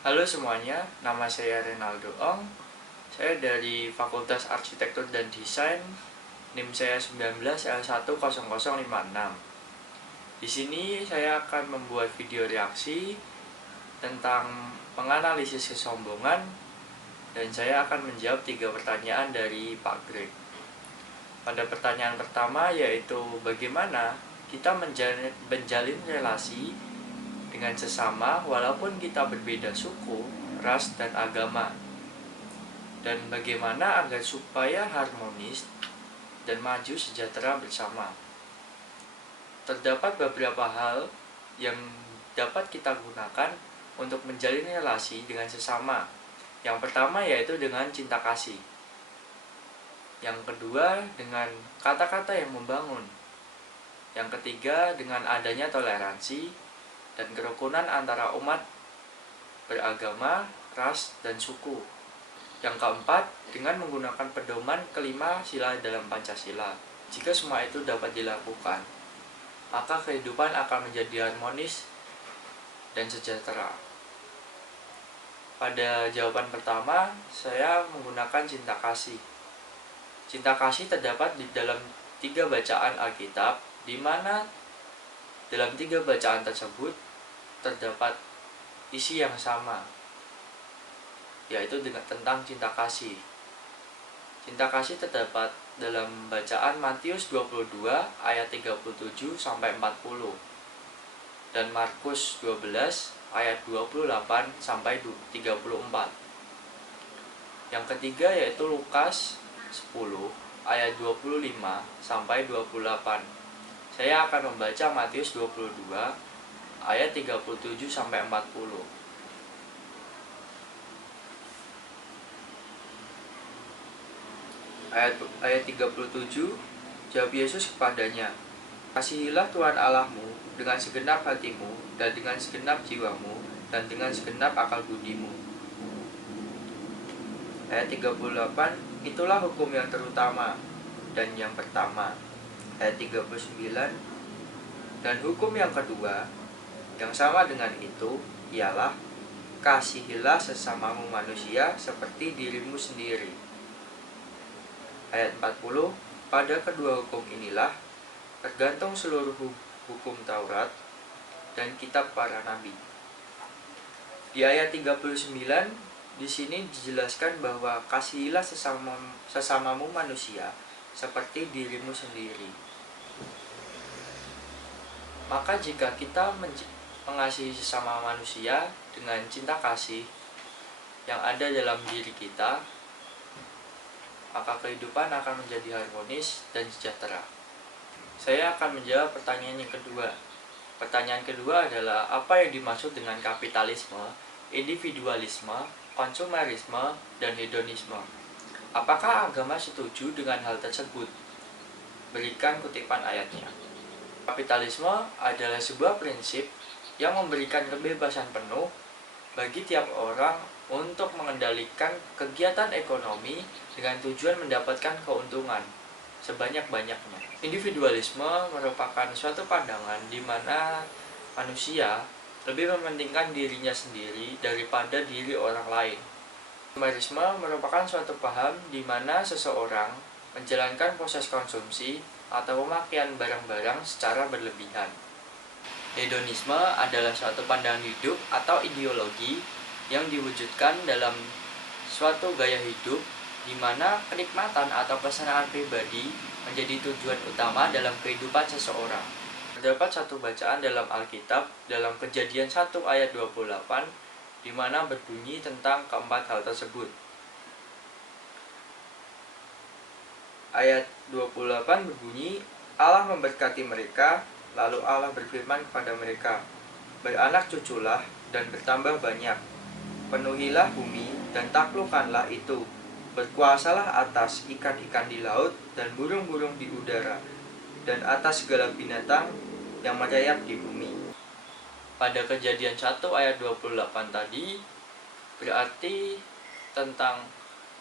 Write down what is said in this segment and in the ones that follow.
Halo semuanya, nama saya Renaldo Ong. Saya dari Fakultas Arsitektur dan Desain. NIM saya 19L10056. Di sini saya akan membuat video reaksi tentang penganalisis kesombongan dan saya akan menjawab 3 pertanyaan dari Pak Greg. Pada pertanyaan pertama yaitu bagaimana kita menjalin relasi dengan sesama walaupun kita berbeda suku, ras, dan agama, dan bagaimana agar supaya harmonis dan maju sejahtera bersama. Terdapat beberapa hal yang dapat kita gunakan untuk menjalin relasi dengan sesama. Yang pertama yaitu dengan cinta kasih. Yang kedua dengan kata-kata yang membangun. Yang ketiga dengan adanya toleransi dan kerukunan antara umat beragama, ras, dan suku. Yang keempat, dengan menggunakan pedoman kelima sila dalam Pancasila. Jika semua itu dapat dilakukan, maka kehidupan akan menjadi harmonis dan sejahtera. Pada jawaban pertama, saya menggunakan cinta kasih. Cinta kasih terdapat di dalam 3 bacaan Alkitab, di mana dalam 3 bacaan tersebut terdapat isi yang sama, yaitu tentang cinta kasih. Cinta kasih terdapat dalam bacaan Matius 22 ayat 37 sampai 40 dan Markus 12 ayat 28 sampai 34. Yang ketiga yaitu Lukas 10 ayat 25 sampai 28. Saya akan membaca Matius 22 ayat 37 sampai 40. Ayat 37, jawab Yesus kepadanya, "Kasihilah Tuhan Allahmu dengan segenap hatimu, dan dengan segenap jiwamu, dan dengan segenap akal budimu." Ayat 38, itulah hukum yang terutama dan yang pertama. Ayat 39, dan hukum yang kedua, yang sama dengan itu, ialah kasihilah sesamamu manusia seperti dirimu sendiri. Ayat 40, pada kedua hukum inilah tergantung seluruh hukum Taurat dan kitab para nabi. Di ayat 39, di sini dijelaskan bahwa kasihilah sesamamu manusia seperti dirimu sendiri. Maka jika kita mengasihi sesama manusia dengan cinta kasih yang ada dalam diri kita, maka kehidupan akan menjadi harmonis dan sejahtera. Saya akan menjawab pertanyaan yang kedua. Pertanyaan kedua adalah apa yang dimaksud dengan kapitalisme, individualisme, konsumerisme, dan hedonisme? Apakah agama setuju dengan hal tersebut? Berikan kutipan ayatnya. Kapitalisme adalah sebuah prinsip yang memberikan kebebasan penuh bagi tiap orang untuk mengendalikan kegiatan ekonomi dengan tujuan mendapatkan keuntungan sebanyak-banyaknya. Individualisme merupakan suatu pandangan di mana manusia lebih mementingkan dirinya sendiri daripada diri orang lain. Konsumerisme merupakan suatu paham di mana seseorang menjalankan proses konsumsi atau pemakaian barang-barang secara berlebihan. Hedonisme adalah suatu pandangan hidup atau ideologi yang diwujudkan dalam suatu gaya hidup di mana kenikmatan atau kesenangan pribadi menjadi tujuan utama dalam kehidupan seseorang. Terdapat satu bacaan dalam Alkitab dalam Kejadian 1 ayat 28 di mana berbunyi tentang keempat hal tersebut. Ayat 28 berbunyi, Allah memberkati mereka, lalu Allah berfirman kepada mereka, "Beranak cuculah dan bertambah banyak, penuhilah bumi dan taklukkanlah itu, berkuasalah atas ikan-ikan di laut dan burung-burung di udara, dan atas segala binatang yang merayap di bumi." Pada Kejadian 1 ayat 28 tadi berarti tentang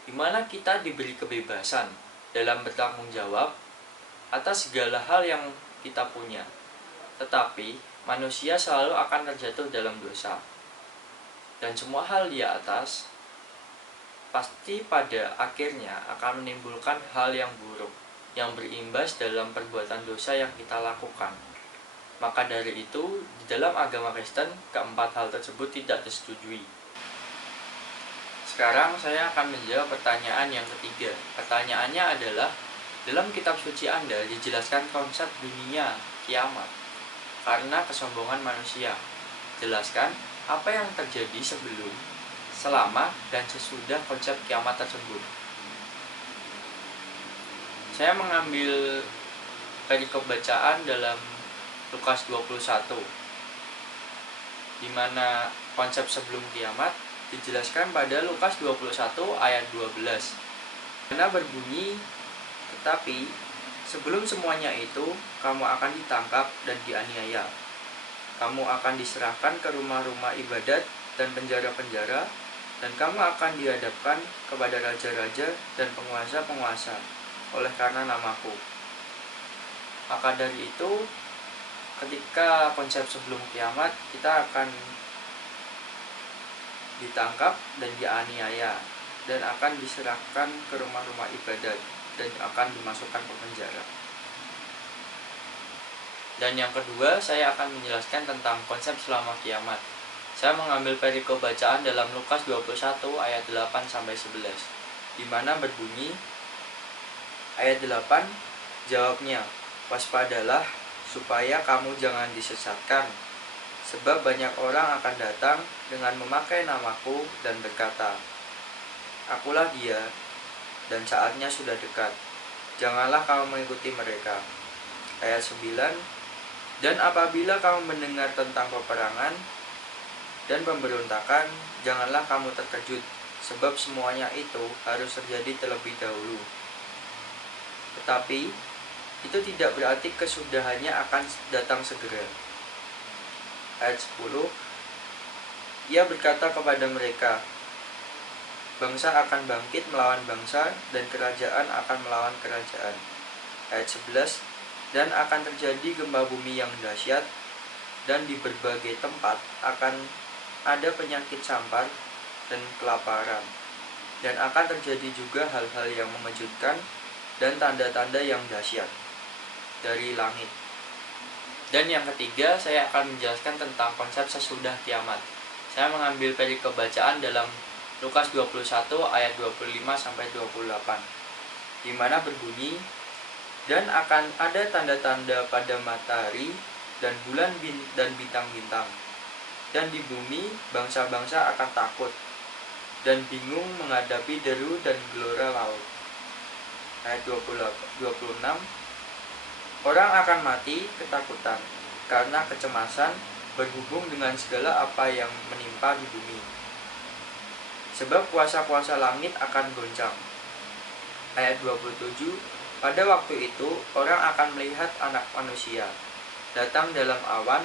dimana kita diberi kebebasan dalam bertanggung jawab atas segala hal yang kita punya. Tetapi manusia selalu akan terjatuh dalam dosa. Dan dan semua hal di atas pasti pada akhirnya akan menimbulkan hal yang buruk yang berimbas dalam perbuatan dosa yang kita lakukan. Maka dari itu, di dalam agama Kristen, keempat hal tersebut tidak disetujui. Sekarang saya akan menjawab pertanyaan yang ketiga. Pertanyaannya adalah, dalam kitab suci Anda dijelaskan konsep dunia kiamat karena kesombongan manusia. Jelaskan apa yang terjadi sebelum, selama, dan sesudah konsep kiamat tersebut. Saya mengambil perikop bacaan dalam Lukas 21, di mana konsep sebelum kiamat dijelaskan pada Lukas 21 ayat 12. Karena berbunyi, tetapi sebelum semuanya itu, kamu akan ditangkap dan dianiaya. Kamu akan diserahkan ke rumah-rumah ibadat dan penjara-penjara, dan kamu akan dihadapkan kepada raja-raja dan penguasa-penguasa oleh karena namaku. Maka dari itu, ketika konsep sebelum kiamat, kita akan ditangkap dan dianiaya, dan akan diserahkan ke rumah-rumah ibadat, dan akan dimasukkan ke penjara. Dan yang kedua, saya akan menjelaskan tentang konsep selama kiamat. Saya mengambil perikop bacaan dalam Lukas 21 ayat 8-11, di mana berbunyi, ayat 8, jawabnya, waspadalah supaya kamu jangan disesatkan, sebab banyak orang akan datang dengan memakai namaku dan berkata, akulah dia, dan saatnya sudah dekat. Janganlah kamu mengikuti mereka. Ayat 9, dan apabila kamu mendengar tentang peperangan dan pemberontakan, janganlah kamu terkejut, sebab semuanya itu harus terjadi terlebih dahulu. Tetapi itu tidak berarti kesudahannya akan datang segera. Ayat 10, ia berkata kepada mereka, bangsa akan bangkit melawan bangsa, dan kerajaan akan melawan kerajaan. Ayat 11, dan akan terjadi gempa bumi yang dahsyat, dan di berbagai tempat akan ada penyakit sampar dan kelaparan, dan akan terjadi juga hal-hal yang mengejutkan dan tanda-tanda yang dahsyat dari langit. Dan yang ketiga, saya akan menjelaskan tentang konsep sesudah kiamat. Saya mengambil perikop bacaan dalam Lukas 21 ayat 25-28, di mana berbunyi, dan akan ada tanda-tanda pada matahari dan bulan dan bintang-bintang, dan di bumi bangsa-bangsa akan takut dan bingung menghadapi deru dan gelora laut. Ayat 26, orang akan mati ketakutan karena kecemasan berhubung dengan segala apa yang menimpa di bumi, sebab kuasa-kuasa langit akan goncang. Ayat 27, pada waktu itu orang akan melihat Anak Manusia datang dalam awan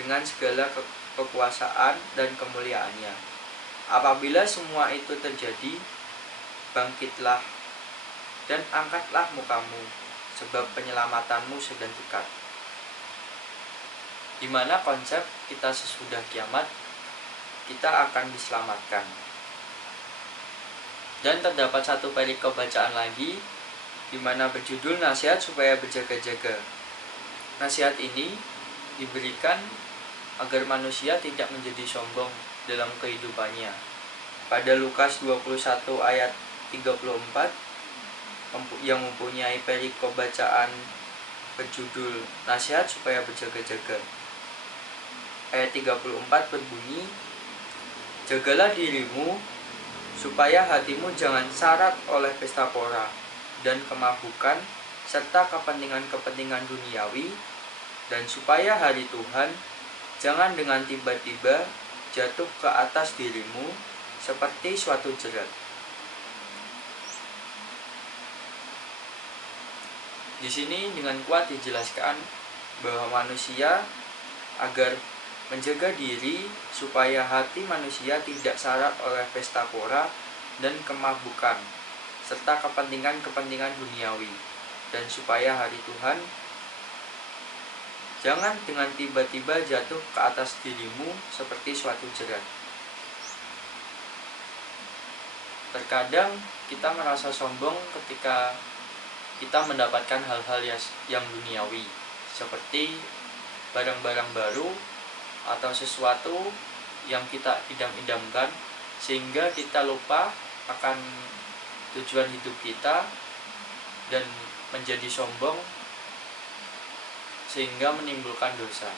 dengan segala kekuasaan dan kemuliaannya. Apabila semua itu terjadi, bangkitlah dan angkatlah mukamu, sebab penyelamatanmu sedang dekat. Di mana konsep kita sesudah kiamat, kita akan diselamatkan. Dan terdapat satu perikop bacaan lagi, di mana berjudul nasihat supaya berjaga-jaga. Nasihat ini diberikan agar manusia tidak menjadi sombong dalam kehidupannya. Pada Lukas 21 ayat 34, yang mempunyai perikop bacaan berjudul nasihat supaya berjaga-jaga. Ayat 34 berbunyi, jagalah dirimu supaya hatimu jangan syarat oleh pesta pora dan kemabukan serta kepentingan-kepentingan duniawi, dan supaya hari Tuhan jangan dengan tiba-tiba jatuh ke atas dirimu seperti suatu jerat. Di sini dengan kuat dijelaskan bahwa manusia agar menjaga diri supaya hati manusia tidak syarat oleh pesta pora dan kemabukan serta kepentingan-kepentingan duniawi, dan supaya hari Tuhan jangan dengan tiba-tiba jatuh ke atas dirimu seperti suatu jerat. Terkadang kita merasa sombong ketika kita mendapatkan hal-hal yang duniawi, seperti barang-barang baru atau sesuatu yang kita idam-idamkan, sehingga kita lupa akan tujuan hidup kita dan menjadi sombong sehingga menimbulkan dosa.